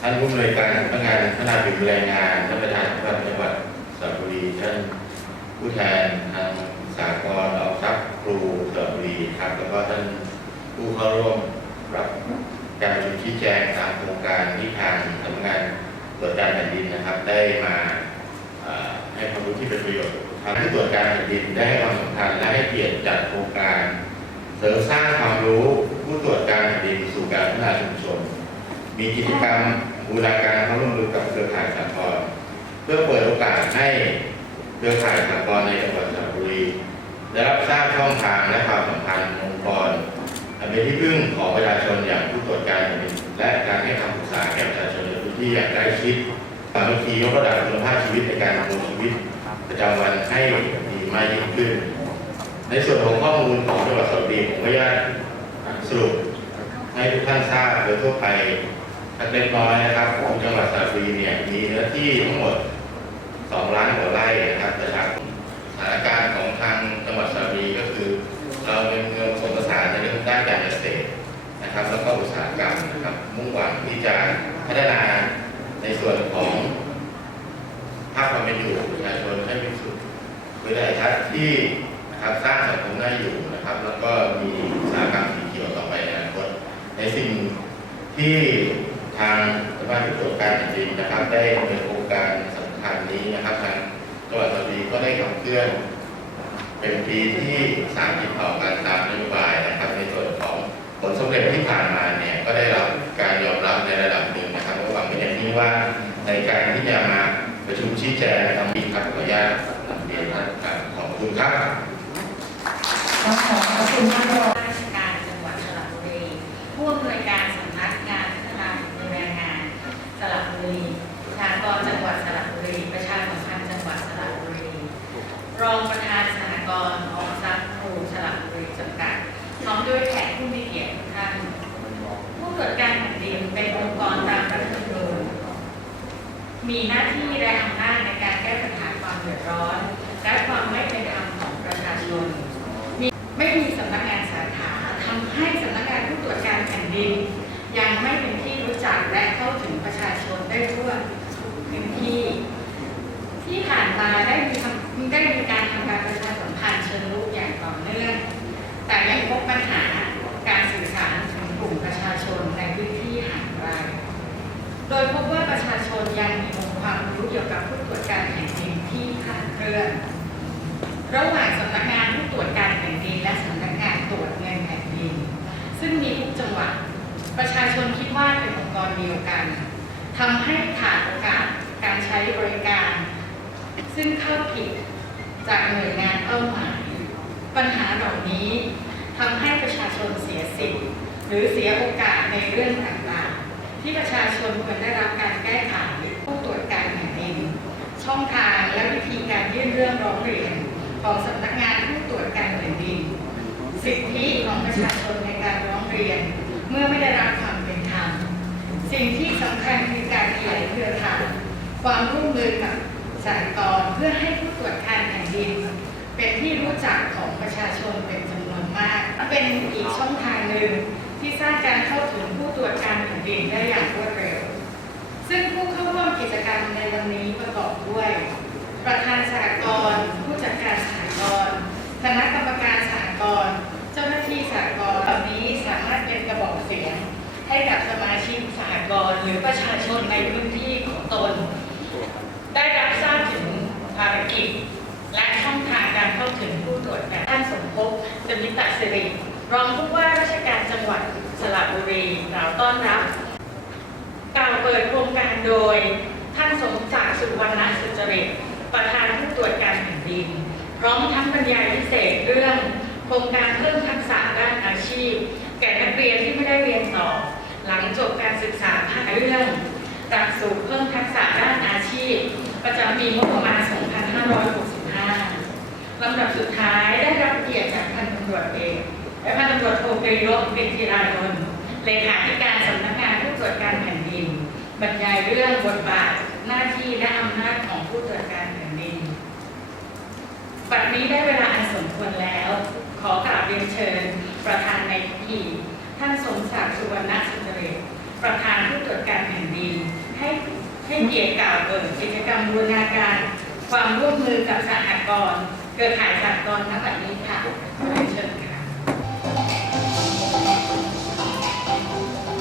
ท่านผู้อำนวยการสำนักงานพัฒนาฝีมือแรงงานท่านประธานจังหวัดสระบุรีท่านผู้แทนทางสากลออมทรัพย์ครูสระบุรีครับแล้วก็ท่านผู้เข้าร่วมรับการประชุมชี้แจงตามโครงการที่ทางสำนักงานตรวจการแผ่นดินนะครับ ได้มาให้ความรู้ที่เป็นประโยชน์ทางผู้ตรวจการแผ่นดินได้ให้ความสำคัญและให้เกียรติจัดโครงการ เสริมสร้างความรู้ผู้ตรวจการแผ่นดินสู่การพัฒนาชุมชน มีกิจกรรมบูรณาการเข้าร่วมมือกับเครือข่ายสากลเพื่อเปิดโอกาสให้เครือข่ายสากลในจังหวัดสระบุรีได้รับทราบช่องทางและความสัมพันธ์องค์กรอันเป็นที่พึ่งของประชาชนอย่างผู้ตรวจการแผ่นดินและการให้คำปรึกษาแก่ประชาชนในพื้นที่อย่างใกล้ชิดสามัคคียกระดับคุณภาพชีวิตในการดำรงชีวิต ประจำวันให้ดีมากยิ่งขึ้น ในส่วนของข้อมูลของจังหวัดสระบุรีผมก็อยากสรุปให้ทุกท่านทราบโดยทั่วไป สักเล็กน้อยนะครับของจังหวัดสระบุรีเนี่ยมีเนื้อที่ทั้งหมด 2 ล้านกว่าไร่นะครับประชาสถานการณ์ของทางจังหวัดสระบุรีก็คือ เราเป็นเมืองผสมผสานในเรื่องด้านการเกษตรนะครับ แล้วก็อุตสาหกรรมนะครับ มุ่งหวังที่จะพัฒนาในส่วนของภาพความเป็นอยู่ประชาชนให้เป็นสุดวิสัยทัศน์ที่นะครับสร้างสังคมน่าอยู่นะครับ แล้วก็มีอุตสาหกรรมสีเขียวต่อไปในอนาคตในสิ่งที่ ทางสภาผู้ตรวจการจริงนะครับ ได้ดำเนินโครงการสำคัญนี้นะครับทางจังหวัดสระบุรีก็ได้ขับเคลื่อน เป็นปีที่สามติดต่อกันตามนโยบายนะครับ ในส่วนของผลสำเร็จที่ผ่านมาเนี่ยก็ได้รับ มีหน้าที่และอำนาจในการแก้ปัญหาความเดือดร้อน และความไม่เป็นธรรมของประชาชนไม่มีสำนักงานสาขาทำให้สำนักงานผู้ตรวจการแผ่นดิน ยังไม่เป็นที่รู้จักและเข้าถึงประชาชนได้ทั่วทุกพื้นที่ ที่ผ่านมาได้มีได้มีการทำการประชาสัมพันธ์เชิงรุกอย่างต่อเนื่องแต่ยังพบปัญหาการสื่อสารถึงกลุ่มประชาชนในพื้นที่ห่างไกลโดยพบว่าประชาชนยังมี ความรู้เกี่ยวกับผู้ตรวจการแผ่นดินที่คลาดเคลื่อน ระหว่างสำนักงานผู้ตรวจการแผ่นดินและสำนักงานตรวจเงินแผ่นดิน ซึ่งมีทุกจังหวัด ประชาชนคิดว่าเป็นองค์กรเดียวกันทำให้ขาดโอกาสการใช้บริการ ซึ่งเข้าผิดจากหน่วยงานเป้าหมาย ปัญหาเหล่านี้ทำให้ประชาชนเสียสิทธิ์หรือเสียโอกาสในเรื่องต่างๆ ที่ประชาชนควรได้รับการแก้ไขผู้ตรวจ ช่องทางและวิธีการยื่นเรื่องร้องเรียน ของสำนักงานผู้ตรวจการแผ่นดิน สิทธิของประชาชนในการร้องเรียน เมื่อไม่ได้รับความเป็นธรรมสิ่งที่สำคัญคือการขยายเครือข่ายความร่วมมือกับสหกรณ์เพื่อให้ผู้ตรวจการแผ่นดิน เป็นที่รู้จักของประชาชนเป็นจำนวนมาก เป็นอีกช่องทางหนึ่งที่สร้างการเข้าถึงผู้ตรวจการแผ่นดินได้อย่างรวดเร็ว ซึ่งผู้เข้าร่วมกิ จกรรมในวันนี้ประกอบด้วย ประธานสหกรณ์ผู้จัดการสหกรณ์คณะกรรมการสหกรณ์เจ้าหน้าที่สหกรณ์เหล่านี้สามารถเป็นกระบอกเสียง ให้กับสมาชิกสหกรณ์หรือประชาชนในพื้นที่ของตน ได้รับทราบถึงภารกิจ และช่องทางการเข้าถึงผู้ตรวจการท่านสมภพจมิตะสิริรองผู้ว่าราชการจังหวัดสระบุรีกล่าวต้อนรับ กล่าวเปิดโครงการโดย ท่านสมศักดิ์ สุวรรณสุจริตประธานผู้ตรวจการแผ่นดิน พร้อมทั้งบรรยายพิเศษเรื่อง โครงการเพิ่มทักษะด้านอาชีพ แก่นักเรียนที่ไม่ได้เรียนต่อ หลังจบการศึกษาภาคเรื่องหลักสูตรเพิ่มทักษะด้านอาชีพ ประจำปีงบประมาณ 2565 ลำดับสุดท้ายได้รับเกียรติจากพันตำรวจเอกและพันตำรวจโทปรียศเป็นธีรานนท์เลขาธิการสำนักงานผู้ตรวจการแผ่นดิน บรรยายเรื่องบทบาท หน้าที่และอำนาจของผู้ตรวจการแผ่นดิน บัดนี้ได้เวลาอันสมควรแล้ว ขอกราบเรียนเชิญ ประธานในพิธีท่านสมศักดิ์สุวรรณสุจริตประธานผู้ตรวจการแผ่นดิน ให้ให้เกียรติกล่าวเปิดกิจกรรมบูรณาการ ความร่วมมือกับสหกรณ์เครือข่ายสหกรณ์ณบัดนี้ค่ะเรียนเชิญค่ะ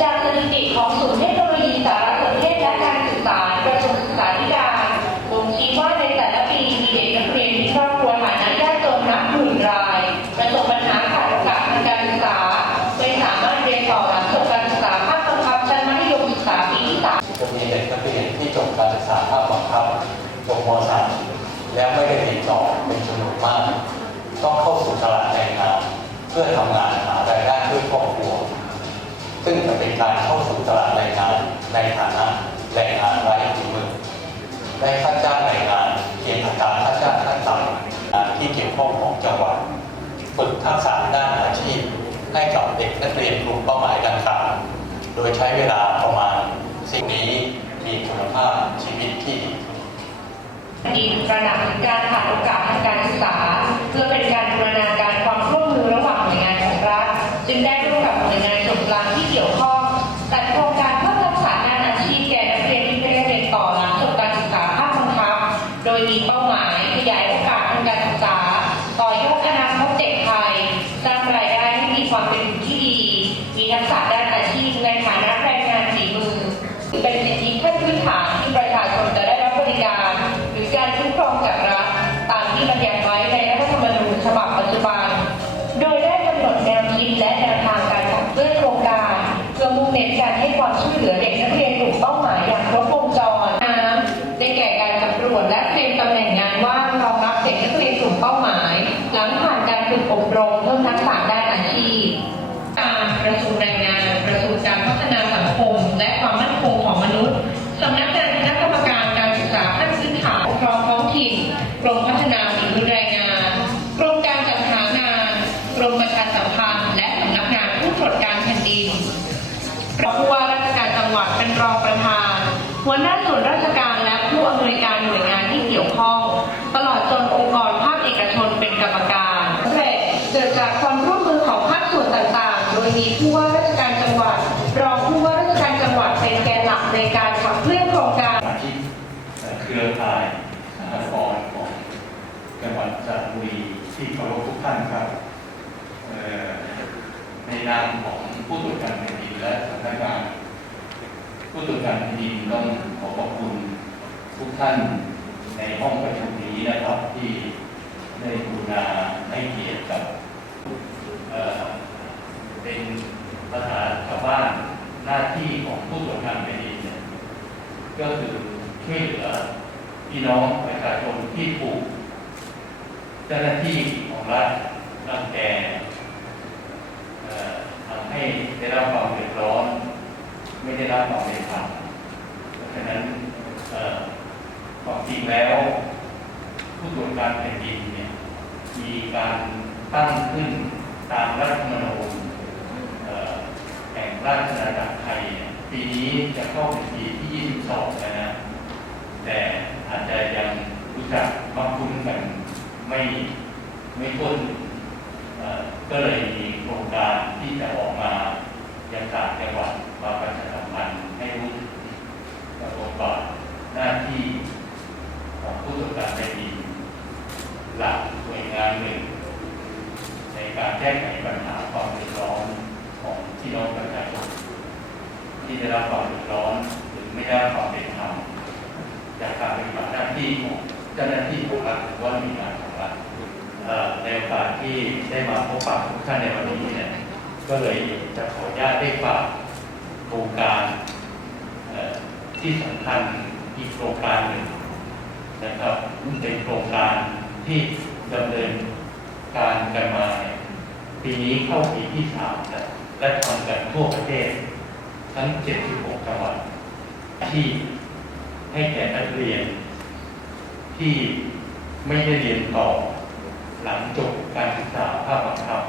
จากสถิติของศูนย์เทคโนโลยีสารสนเทศและการสื่อสาร เพื่อทำงานหารายได้เพื่อครอบครัว ซึ่งจะเป็นการเข้าสู่ตลาดแรงงานในฐานะแรงงานไร้ฝีมือได้ค่าจ้างแรงงานเพียงอัตราค่าจ้างขั้นต่ำที่เกี่ยวข้องของจังหวัดฝึกทักษะด้านอาชีพให้กับเด็กนักเรียนกลุ่มเป้าหมายดังกล่าวโดยใช้เวลาประมาณสิ่งนี้มีคุณภาพชีวิตที่ดีระหนักถึงการขาดโอกาสทางการศึก รองผู้ว่าราชการจังหวัดเป็นรองประธาน หัวหน้าส่วนราชการและผู้อำนวยการหน่วยงานที่เกี่ยวข้อง ตลอดจนองค์กรภาคเอกชนเป็นกรรมการสร็จเกิดจากความร่วมมือของภาคส่วนต่างๆ โดยมีผู้ว่าราชการจังหวัด รองผู้ว่าราชการจังหวัดเป็นแกนหลักในการขับเคลื่อนโครงการสาชิกเครือข่ายสหกรณ์ของจังหวัดสระบุรีที่เคารพทุกท่านครับในนามของผู้ตรวจการ และสำนักงานผู้ตรวจการแผ่นดินต้องขอขอบคุณทุกท่านในห้องประชุมนี้นะครับที่ได้กรุณาให้เกียรติกับเเป็นภาษาชาวบ้านหน้าที่ของผู้ตรวจการแผ่นดินเนี่ยก็คือช่วยเหลือพี่น้องประชาชนที่ถูกเจ้าหน้าที่ของรัฐรังแกเอ่อทำให้ได้รับความเดือดร้อน ไม่ได้รับความเป็นธรรมเพราะฉะนั้นเอ่อความจริงแล้ว ผู้ตรวจการแผ่นดินเนี่ยมีการตั้งขึ้นตามรัฐธรรมนูญแห่งราชอาณาจักรไทยเนี่ยปีนี้จะเข้าเป็นปีที่ 22แล้วนะแต่อาจจะยังรู้จักมักคุ้นกันไม่ไม่ทั่วถึงเอ่อก็เลยมีโครงการที่จะออกมายังต่างจังหวัดมาประชา สัมพันธ์ให้รู้ถึงบทบาทหน้าที่ของผู้ตรวจการแผ่นดินหลักหน่วยงานหนึ่ง ในการแก้ไขปัญหาความเดือดร้อนของพี่น้องประชาชนที่ได้รับความเดือดร้อนหรือไม่ได้รับความเป็นธรรมจากการปฏิบัติหน้าที่ของเจ้าหน้าที่ของรัฐหรือว่าหน่วยงานของรัฐในโอกาสที่ได้มาพบปะทุกท่านในวันนี้เนี่ยก็เลยจะขออนุญาตได้ฝากโครงการ ที่สำคัญอีกโครงการหนึ่งนะครับเป็นโครงการที่ดำเนินการกันมาปีนี้เข้าปีที่สามแล้วและทำกันทั่วประเทศ ทั้ง 76 จังหวัด ที่ให้แก่นักเรียน ที่ไม่ได้เรียนต่อหลังจบการศึกษาภาคบังคับ